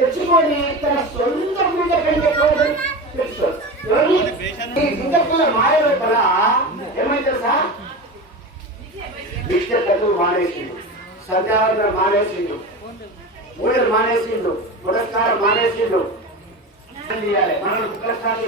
తెచ్చుకొని తన సొంత పూజ కంటే తెలుసు ఈ గింజల మాయ లోపల ఏమైతే సార్ నిత్య చదువు మానేసిండు సంధ్యావందన మానేసిండు పూజలు మానేసిండు పురస్కారం మానేసిండు. చేయాలి? మనం పురస్కారం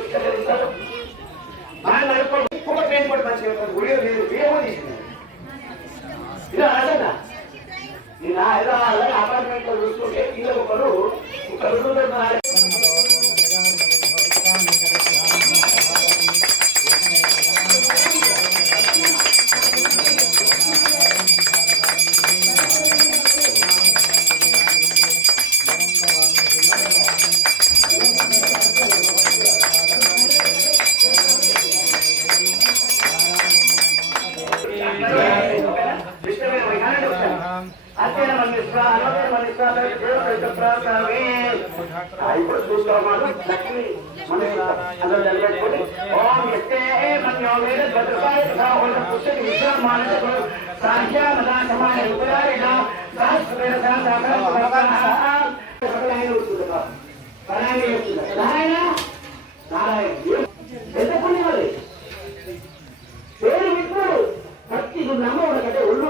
ನಮ್ಮ ಒಳಗಡೆ ಒಳ್ಳೆ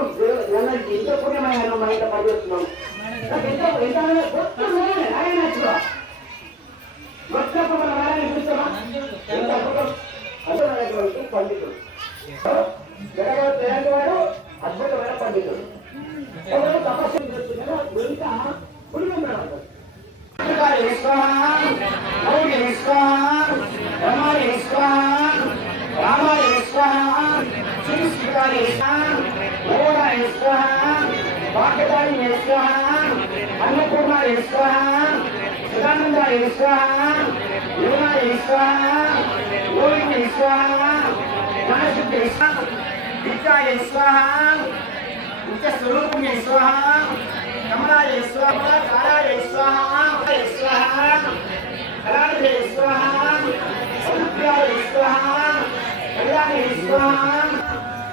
ಎಲ್ಲ ಪುಣ್ಯಮಯ ನಮ್ಮ ಮನೆಯಿಂದ ಪರಿವರ್ತಿಸಿದವು ಎಂತ ಗೊತ್ತಿಲ್ಲ పండితుడు జగవత్ వాడు అద్భుతమైన పండితుడు తపస్సు చేస్తున్నారు ఇంకా పుణ్యం రావాలి అన్నపూర్ణ ఈశ్వరాన్ సదానంద ఈశ్వరాన్ विद्याय स्वाहा उच्च स्वरूप में स्वाहा कमलाय स्वाहा काराय स्वाहा स्वाहा राधे स्वाहा समुद्राय स्वाहा कल्याणे स्वाहा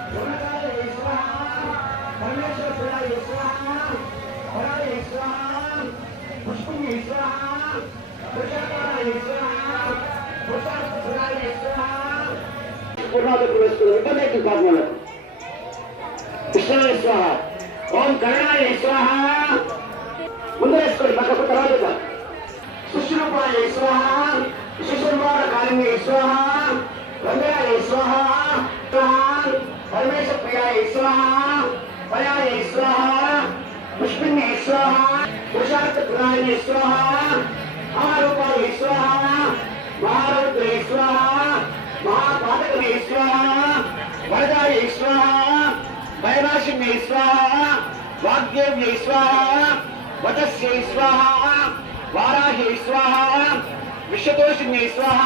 स्वाहा स्वाहा पुष्प स्वाहा প্রভাবে প্রবেশ করবে এখানে একটি ভাব বলে কৃষ্ণায় স্বাহা ওম কর্ণায় স্বাহা ಮುಂದೆ করি ಪಕ್ಕ ಪಕ್ಕರಾದ ಸುಶ್ರೂಪಾಯ ಸ್ವಾಹ ಸುಶುರ್ವಾರ ಕಾಲಿಂಗೆ ಸ್ವಾಹ ರಂಗಾಯ ಸ್ವಾಹ ಪರಮೇಶ ಪ್ರಿಯಾಯ ಸ್ವಾಹ ಪಯಾಯ ಸ್ವಾಹ ಪುಷ್ಪಿನ್ಯ ಸ್ವಾಹ ಪುರುಷಾರ್ಥ ಪ್ರಿಯಾಯ ಸ್ವಾಹ పరమేశ ప్రియాయ స్వాహ పయాయ స్వాహ పుష్పిణ్య స్వాహ పురుషార్థ ప్రియాయ స్వాహ మహారూపాయ స్వాహ మహారౌద్రే స్వాహ మహాపాతకమే స్వాహ వరదాయ స్వాహ వైరాశిన్యై స్వాహ వాగ్దేవ్యై స్వాహ వదస్యై స్వాహ వారాహ్యై స్వాహ విశ్వతోషిన్యై స్వాహ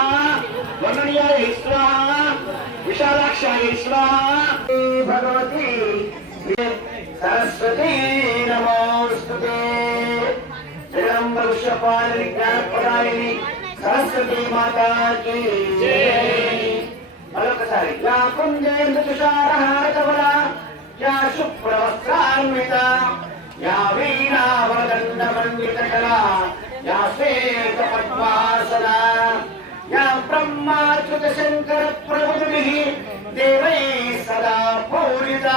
వర్ణనీయాయ స్వాహ విశాలాక్షాయ స్వాహ భగవతి సరస్వతీ నమోస్తుతే జగదంబ విశ్వపాలని జ్ఞానప్రదాయని సరస్వతీ మాతాకి మరొకసారి యా కుంజేంద్ర తుషారహార కమల యా శుభ్రవస్త్రాన్విత యా వీణావదండ మండిత కళా యా శ్వేత పద్మాసన యా బ్రహ్మాచ్యుత శంకర ప్రభుభిః దేవై సదా పూరిత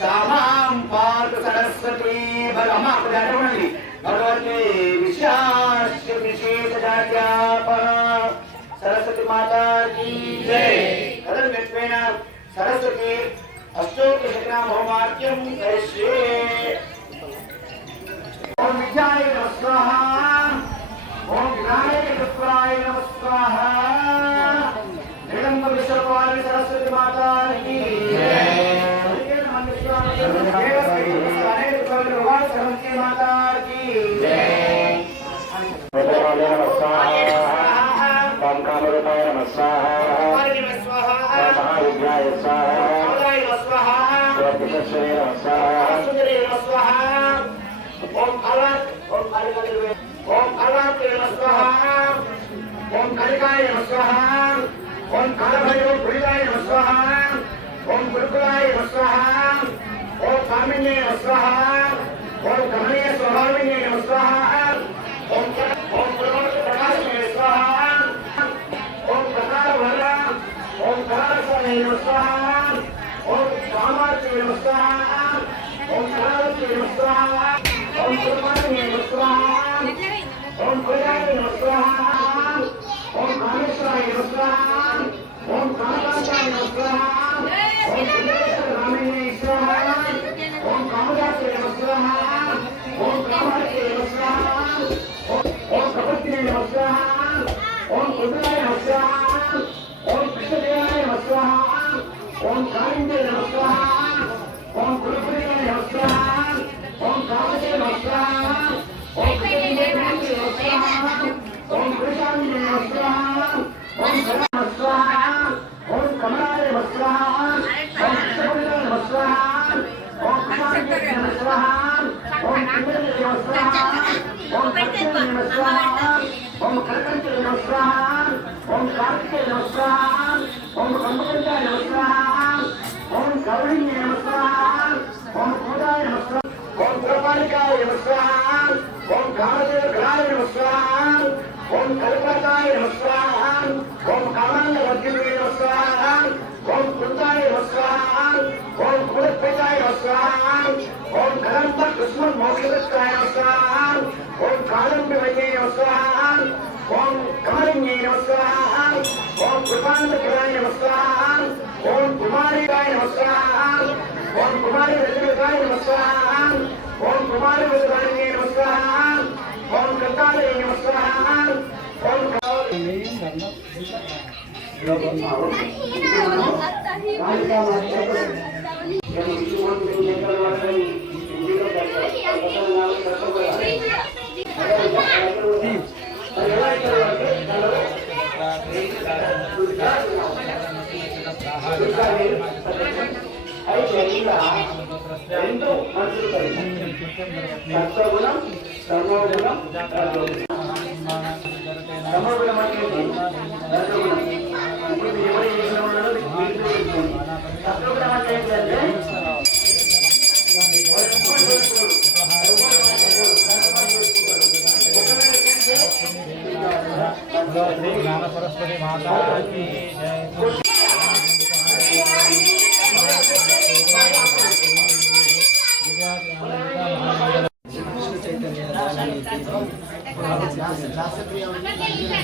సామాం పాతు సరస్వతి భగవాన్. భగవతి విశాస్య भगवते विशास्य विशेष जात्यापन सरस्वती माता की जय। तदन्वित्वेन सरस्वती अष्टोत्तरशतनाम होमाद्यं करिष्ये। ओम विजय नमस्कार ओम विनायक नमस्कार नमस्कार निडम्ब विश्वपाल सरस्वती माता की जय। ओम अलग ओम कालिका देवी ओम अलग नमस्कार ओम कालिकाय नमस्कार ओम कालभैरव भुजाय नमस्कार ओम गुरुकुलाय नमस्कार ओम स्वामिने नमस्कार ओम कमनीय स्वामिने नमस्कार ओम ओम प्रकाश नमस्कार ओम प्रकार भला ओम प्रकार स्वामी नमस्कार ओम स्वामी नमस्कार ओम स्वामी नमस्कार ओम कुलाय नमः ओम कामेश्वराय नमः ओम कामदासाय नमः ओम रामायणाय नमः ओम कामदासाय नमः ओम कामाय नमः ओम कपटिनाय नमः ओम कुलाय नमः ओम कृष्णदेवाय नमः ओम कालिंदे नमः ओम कुलपतिनाय नमः ओम कामदे नमः नमस्कार। ओम कुमारी गाय नमस्कार। ओम कुमारी वज्र गाय नमस्कार। ओम कुमारी वज्र गाय नमस्कार। ओम कंटाल नमस्कार। ओम Thank you. రెండు మనుషులు కలిసి సత్వగుణం సమోగుణం రజోగుణం సమోగుణం అనేది రజోగుణం ఇప్పుడు మీరు ఎవరు ఏ గుణం ఉన్నారో మీకు మీరు తెలుసుకోండి. సత్వగుణం అంటే ఏంటంటే శ్రీ జ్ఞాన సరస్వతి మాతా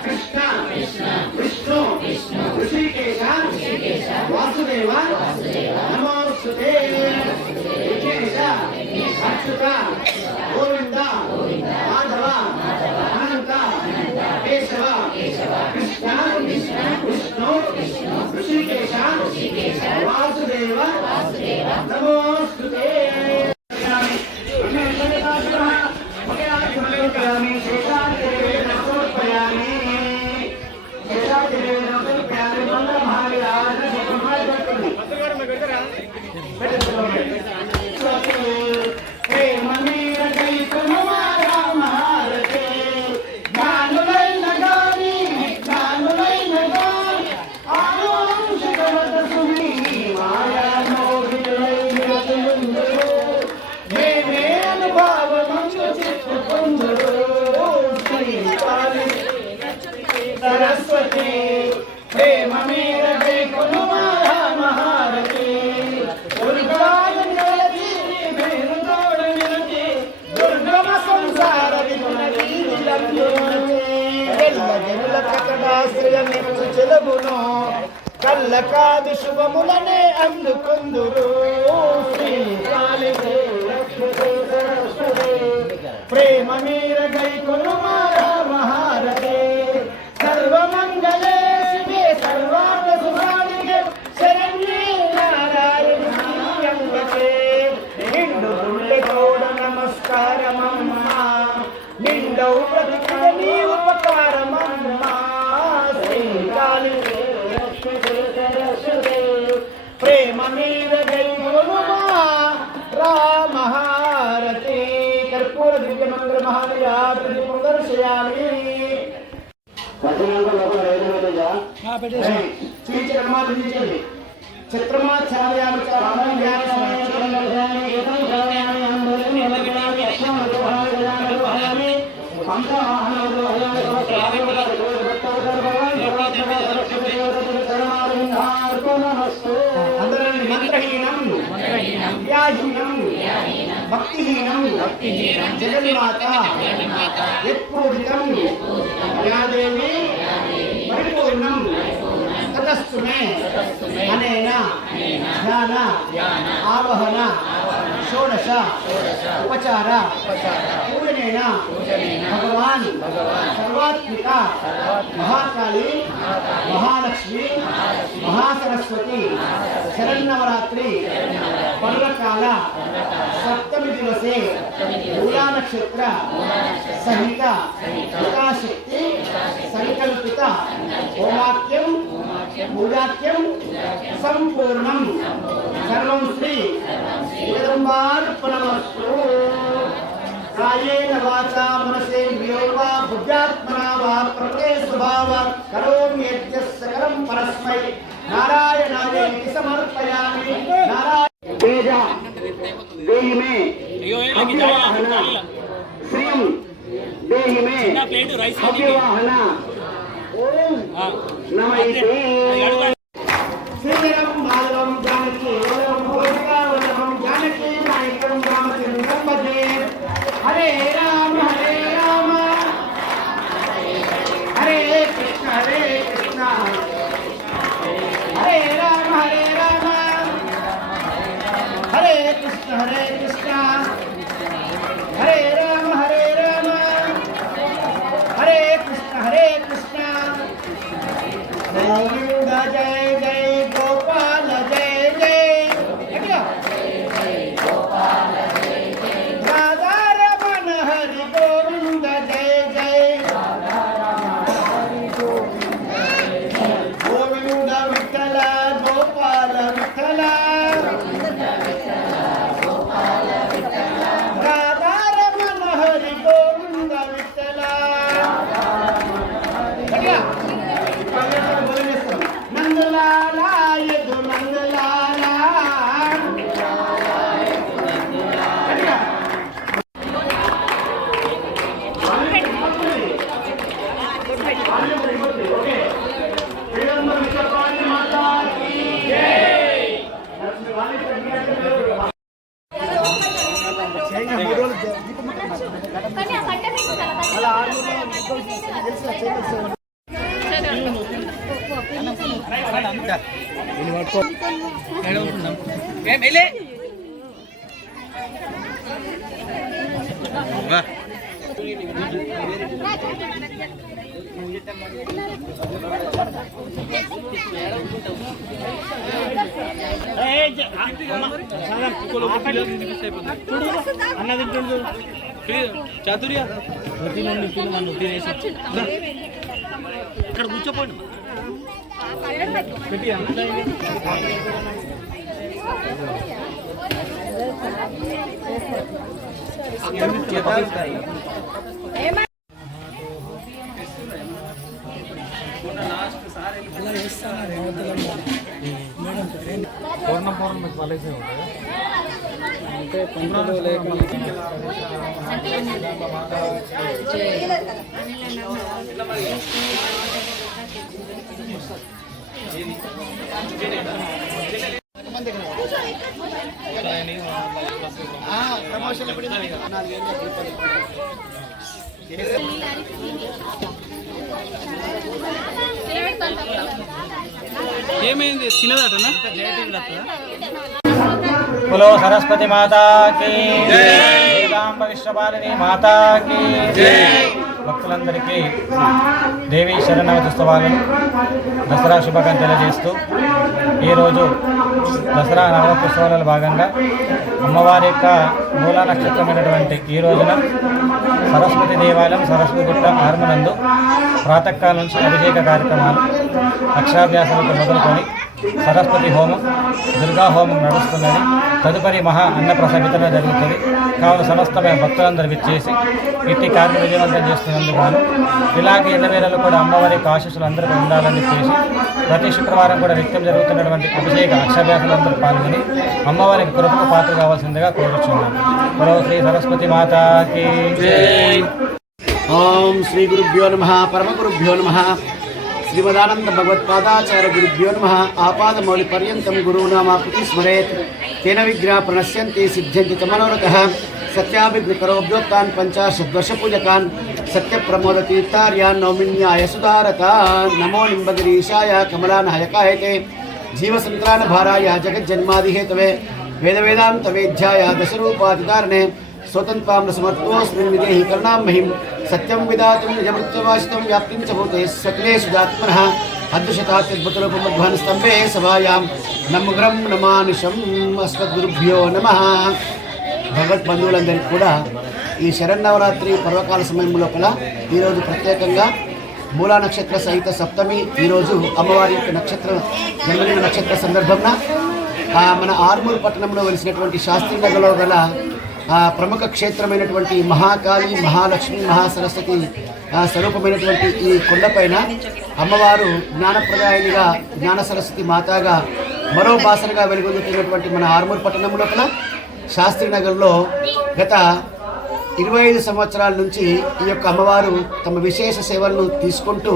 कृष्ण विष्णु ऋषिकेश वासुदेव नमोस्तुते विशेष अच्युत गोविंद माधव अनंत केशव कृष्ण विष्णु ऋषिकेश वासुदेव नमो వల్ల కాదు శుభములనే అందుకుందురు. ప్రేమ మీర గై మహారతే మంత్రహీనం వ్యాహీనం భక్తిహీనం జగన్మాత యత్పూజితం యాదేవి పరిపూర్ణం తతస్తు మే అనేన ధ్యాన ఆవహన షోడశ ఉపచార పూజనేన భగవాన్ సర్వాత్మిక మహాకాళి మహాలక్ష్మి మహాసరస్వతి శరన్నవరాత్రి పర్వకాల సప్తమి దివసే మూలా నక్షత్ర సహిత యథాశక్తి సంకల్పిత హోమాఖ్యం मुजाख्यम संपूर्ण सर्वं श्री जगदम्बार्पणमस्तु कायेन वाचा मनसे वा बुद्ध्यात्मना वा प्रकृतिस्वभावात् करोम्येत्य सकलं परस्मै। नारायणायेति समर्पयामि। नारायण तेजा देहि मे अव्यवाहना श्रियं देहि मे अव्यवाहना ఓం నమైతే శ్రీరామ బాలరామ చాతుర్య నన్ను తినేసి ఇక్కడ కూర్చోపోండి పెట్టి అంతా పూర్ణ పూర్ణ కాలేజీ ఉంటుంది అంటే పంటలు లేక ప్రమోషన్ ఏమైంది చిన్నదటనా बोलो सरस्वती माता की వేదాంబ విశ్వపాలిని మాతా की భక్తులందరికీ దేవి శరణవతోత్సవాలను దసరా శుభాకాంక్షలు తెలియజేస్తూ ఈరోజు దసరా నవరాత్రోత్సవాలలో భాగంగా అమ్మవారి యొక్క మూల నక్షత్రమైనటువంటి ఈ రోజున సరస్వతి దేవాలయం సరస్వతి గుట్ట ఆర్మనందు ప్రాతకాలం నుంచి అభిషేక కార్యక్రమాలు అక్షరాభ్యాసాలతో మొదలుకొని సరస్వతి హోమం దుర్గా హోమం నడుస్తున్నది. తదుపరి మహా అన్నప్రసాద వితరణ జరుగుతుంది. కావున సమస్తమైన భక్తులందరూ విచ్చేసి ఇట్టి కార్యం విజయవంతం చేస్తున్నందుకు ఇలాగే ఎన్నవేళలు కూడా అమ్మవారి యొక్క ఆశీస్సులు అందరికీ ఉండాలని చెప్పేసి ప్రతి శుక్రవారం కూడా నిత్యం జరుగుతున్నటువంటి అభిషేక అక్షభ్యాసులందరూ పాల్గొని అమ్మవారికి కృపకు పాత్ర కావాల్సిందిగా కోరుచున్నాను. మరో శ్రీ సరస్వతి మాతాకి. ఓం శ్రీ గురుభ్యో నమ పరమ గురుభ్యో నమ. श्रीमदानंद भगवत्पादाचार्य गुरुभ्यो नम। आपादमौलिपर्यन्तं गुरूणामाकृति स्मरे तेन विग्रह प्रणश्यन्ति, सिद्ध्यन्ति तमनोरथः सत्याभिग्रकरोभ्योक्तान् पञ्चाशद्वर्षपूजकान्, सत्यप्रमोदतीर्थार्यान् नौमिन्यायसुधारता नमो निम्बगिरीशाय कमलानहयकाय ते जीवसन्त्राणभाराय जगज्जन्मादिहेतवे। वेदवेदान्तवेद्याय दशरूपातिकारणे स्वतन्त्राम्रसमर्थोऽस्मिन् विदेहि करुणां महिम సత్యం విధాతం నిజమృత్యవాసితం వ్యాప్తించబోతే సకలేశుదాత్మన భూతే స్తంభే సభాయాం నమగ్రం నమానుషం అస్మద్గురుభ్యో నమ. భగవద్బంధువులందరికీ కూడా ఈ శరన్నవరాత్రి పర్వకాల సమయం లోపల ఈరోజు ప్రత్యేకంగా మూలా నక్షత్ర సహిత సప్తమి ఈరోజు అమ్మవారి యొక్క నక్షత్ర జన్మదిన నక్షత్ర సందర్భంగా మన ఆర్మూర్ పట్టణంలో వెలిసినటువంటి శాస్త్రీయ నగర్లో గల ప్రముఖ క్షేత్రమైనటువంటి మహాకాళి మహాలక్ష్మి మహాసరస్వతి స్వరూపమైనటువంటి ఈ కొండపైన అమ్మవారు జ్ఞానప్రదాయినిగా జ్ఞాన సరస్వతి మాతాగా మరో బాసనగా వెలుగొందుతున్నటువంటి మన ఆర్మూర్ పట్టణం లోపల శాస్త్రీనగర్లో గత ఇరవై ఐదు సంవత్సరాల నుంచి ఈ యొక్క అమ్మవారు తమ విశేష సేవలను తీసుకుంటూ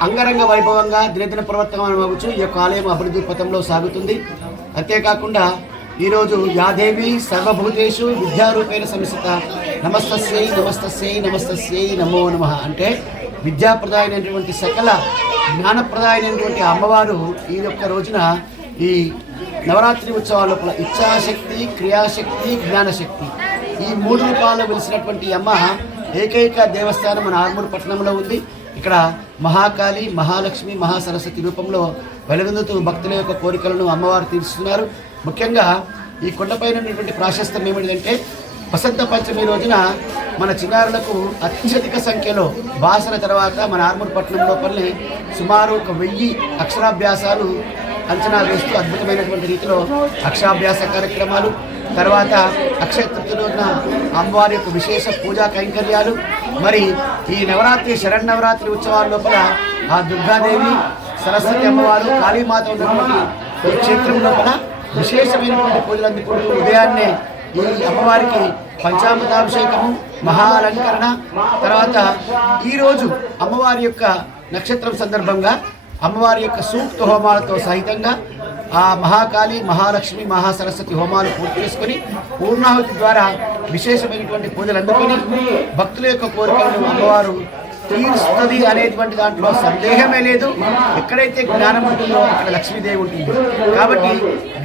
అంగరంగ వైభవంగా దినదిన ప్రవర్తనవచ్చు ఈ యొక్క ఆలయం అభివృద్ధి పథంలో సాగుతుంది. అంతేకాకుండా ఈరోజు యాదేవి సర్వభూతేషు విద్యారూపేణ సంస్థిత నమస్తస్యై నమస్తస్యై నమస్తస్యై నమో నమ. అంటే విద్యాప్రదాయమైనటువంటి సకల జ్ఞానప్రదాయమైనటువంటి అమ్మవారు ఈ యొక్క రోజున ఈ నవరాత్రి ఉత్సవాల లోపల ఇచ్ఛాశక్తి క్రియాశక్తి జ్ఞానశక్తి. ఈ మూడు రూపాల్లో వెలిసినటువంటి అమ్మ ఏకైక దేవస్థానం మన ఆర్మూరు పట్టణంలో ఉంది. ఇక్కడ మహాకాళి మహాలక్ష్మి మహాసరస్వతి రూపంలో వెలుగొందుతూ భక్తుల యొక్క కోరికలను అమ్మవారు తీరుస్తున్నారు ముఖ్యంగా ఈ కొండపైన ఉన్నటువంటి ప్రాశస్త్యం ఏమిటంటే వసంత పంచమి రోజున మన చిన్నారులకు అత్యధిక సంఖ్యలో భాషల తర్వాత మన ఆర్మూర్ పట్టణం లోపలనే సుమారు ఒక వెయ్యి అక్షరాభ్యాసాలు అంచనా వేస్తూ అద్భుతమైనటువంటి రీతిలో అక్షరాభ్యాస కార్యక్రమాలు తర్వాత అక్షయ తృప్తి రోజున అమ్మవారి యొక్క విశేష పూజా కైంకర్యాలు మరి ఈ నవరాత్రి శరణవరాత్రి ఉత్సవాల లోపల ఆ దుర్గాదేవి సరస్వతి అమ్మవారు కాళీమాత ఉన్నటువంటి ఈ క్షేత్రం లోపల విశేషమైనటువంటి పూజలు కూడా ఉదయాన్నే ఈ అమ్మవారికి పంచామృతాభిషేకము మహాలంకరణ తర్వాత ఈరోజు అమ్మవారి యొక్క నక్షత్రం సందర్భంగా అమ్మవారి యొక్క సూక్త హోమాలతో సహితంగా ఆ మహాకాళి మహాలక్ష్మి మహాసరస్వతి హోమాలు పూర్తి చేసుకొని పూర్ణాహుతి ద్వారా విశేషమైనటువంటి పూజలు అందుకొని భక్తుల యొక్క కోరికలను అమ్మవారు తీరుస్తుంది అనేటువంటి దాంట్లో సందేహమే లేదు. ఎక్కడైతే జ్ఞానం ఉంటుందో అక్కడ లక్ష్మీదేవి ఉంటుంది. కాబట్టి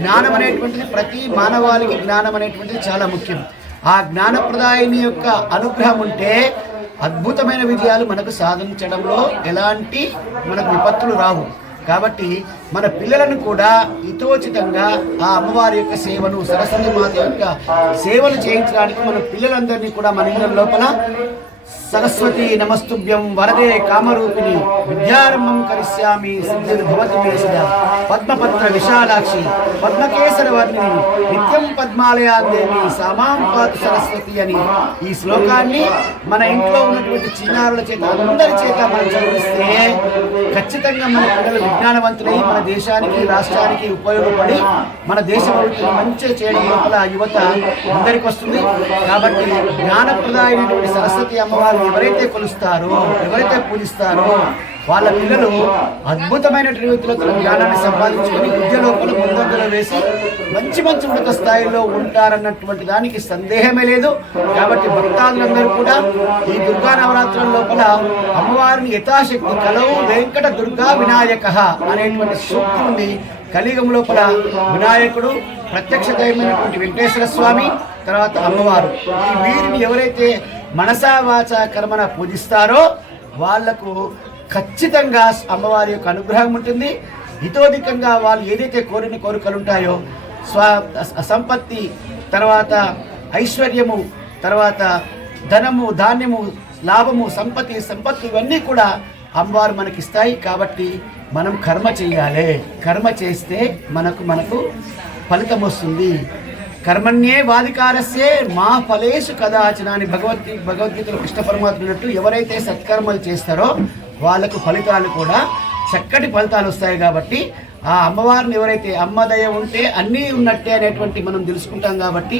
జ్ఞానం అనేటువంటిది ప్రతి మానవాళికి జ్ఞానం అనేటువంటిది చాలా ముఖ్యం. ఆ జ్ఞానప్రదాయిని యొక్క అనుగ్రహం ఉంటే అద్భుతమైన విజయాలు మనకు సాధించడంలో ఎలాంటి మనకు విపత్తులు రావు. కాబట్టి మన పిల్లలను కూడా హితోచితంగా ఆ అమ్మవారి యొక్క సేవను సరస్వతి మాత యొక్క సేవలు చేయించడానికి మన పిల్లలందరినీ కూడా మన ఇళ్ళ లోపల సరస్వతి నమస్తుభ్యం వరదే కామరూపిణి. విద్యారంభం కరిష్యామి సిద్ధిర్భవతి మే సదా పద్మపత్ర విశాలాక్షి పద్మకేసర వర్ణిని నిత్యం పద్మాలయాదేవి సామాం పాతు సరస్వతి అని ఈ శ్లోకాన్ని మన ఇంట్లో ఉన్నటువంటి చిన్నారుల చేత అందరి చేత మనం చదివిస్తే ఖచ్చితంగా మన పిల్లలు విజ్ఞానవంతులై మన దేశానికి రాష్ట్రానికి ఉపయోగపడి మన దేశ అభివృద్ధిని మంచిగా చేయడం లోపల యువత అందరికి వస్తుంది. కాబట్టి జ్ఞానప్రదాయమైనటువంటి సరస్వతి అమ్మ వాళ్ళు ఎవరైతే కొలుస్తారో ఎవరైతే పూజిస్తారో వాళ్ళ పిల్లలు అద్భుతమైన రీతిలో తన జ్ఞానాన్ని సంపాదించుకొని విద్య లోపల వేసి మంచి మంచి ఉన్నత స్థాయిలో ఉంటారన్నటువంటి దానికి సందేహమే లేదు. కాబట్టి భక్తాదులందరూ కూడా ఈ దుర్గా నవరాత్రుల లోపల అమ్మవారిని యథాశక్తి కలవు వెంకట దుర్గా వినాయక అనేటువంటి సూక్తి ఉంది కలియుగం లోపల వినాయకుడు ప్రత్యక్ష దైవమైనటువంటి వెంకటేశ్వర స్వామి తర్వాత అమ్మవారు. ఈ వీరిని ఎవరైతే మనసా వాచ కర్మన పూజిస్తారో వాళ్ళకు ఖచ్చితంగా అమ్మవారి యొక్క అనుగ్రహం ఉంటుంది. హితోధికంగా వాళ్ళు ఏదైతే కోరిన కోరికలు ఉంటాయో స్వ సంపత్తి తర్వాత ఐశ్వర్యము తర్వాత ధనము ధాన్యము లాభము సంపత్తి సంపత్తి ఇవన్నీ కూడా అమ్మవారు మనకిస్తాయి. కాబట్టి మనం కర్మ చేయాలి. కర్మ చేస్తే మనకు మనకు ఫలితం వస్తుంది. కర్మణ్యే వాదికారస్యే మా ఫలేషు కదాచన అని భగవద్గీ భగవద్గీతలో కృష్ణ పరమాత్మ ఉన్నట్టు ఎవరైతే సత్కర్మలు చేస్తారో వాళ్ళకు ఫలితాలు కూడా చక్కటి ఫలితాలు వస్తాయి కాబట్టి ఆ అమ్మవారిని ఎవరైతే అమ్మదయ ఉంటే అన్నీ ఉన్నట్టే అనేటువంటి మనం తెలుసుకుంటాం కాబట్టి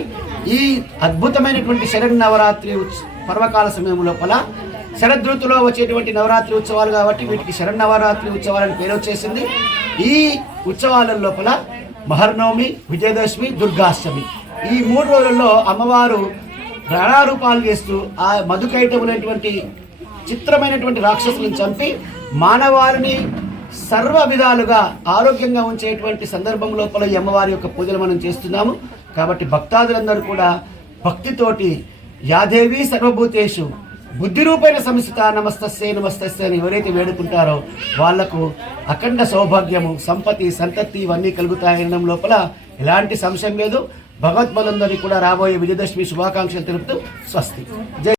ఈ అద్భుతమైనటువంటి శరణ్ నవరాత్రి పర్వకాల సమయం లోపల శరదృతులో వచ్చేటువంటి నవరాత్రి ఉత్సవాలు కాబట్టి వీటికి శరన్నవరాత్రి ఉత్సవాలని పేరు వచ్చేసింది. ఈ ఉత్సవాల లోపల మహర్నవమి విజయదశమి దుర్గాష్టమి. ఈ మూడు రోజుల్లో అమ్మవారు ప్రాణారూపాలు చేస్తూ ఆ మధుకైటములైనటువంటి చిత్రమైనటువంటి రాక్షసులను చంపి మానవారిని సర్వ విధాలుగా ఆరోగ్యంగా ఉంచేటువంటి సందర్భం లోపల ఈ అమ్మవారి యొక్క పూజలు మనం చేస్తున్నాము. కాబట్టి భక్తాదులందరూ కూడా భక్తితోటి యాదేవి సర్వభూతేషు బుద్ధి రూపైన సంస్థ నమస్తస్సే నమస్తస్సే అని ఎవరైతే వేడుకుంటారో వాళ్ళకు అఖండ సౌభాగ్యము సంపత్తి సంతతి ఇవన్నీ కలుగుతాయనడం లోపల ఎలాంటి సంశయం లేదు. భగవద్బలందరికీ కూడా రాబోయే విజయదశమి శుభాకాంక్షలు తెలుపుతూ స్వస్తి. జై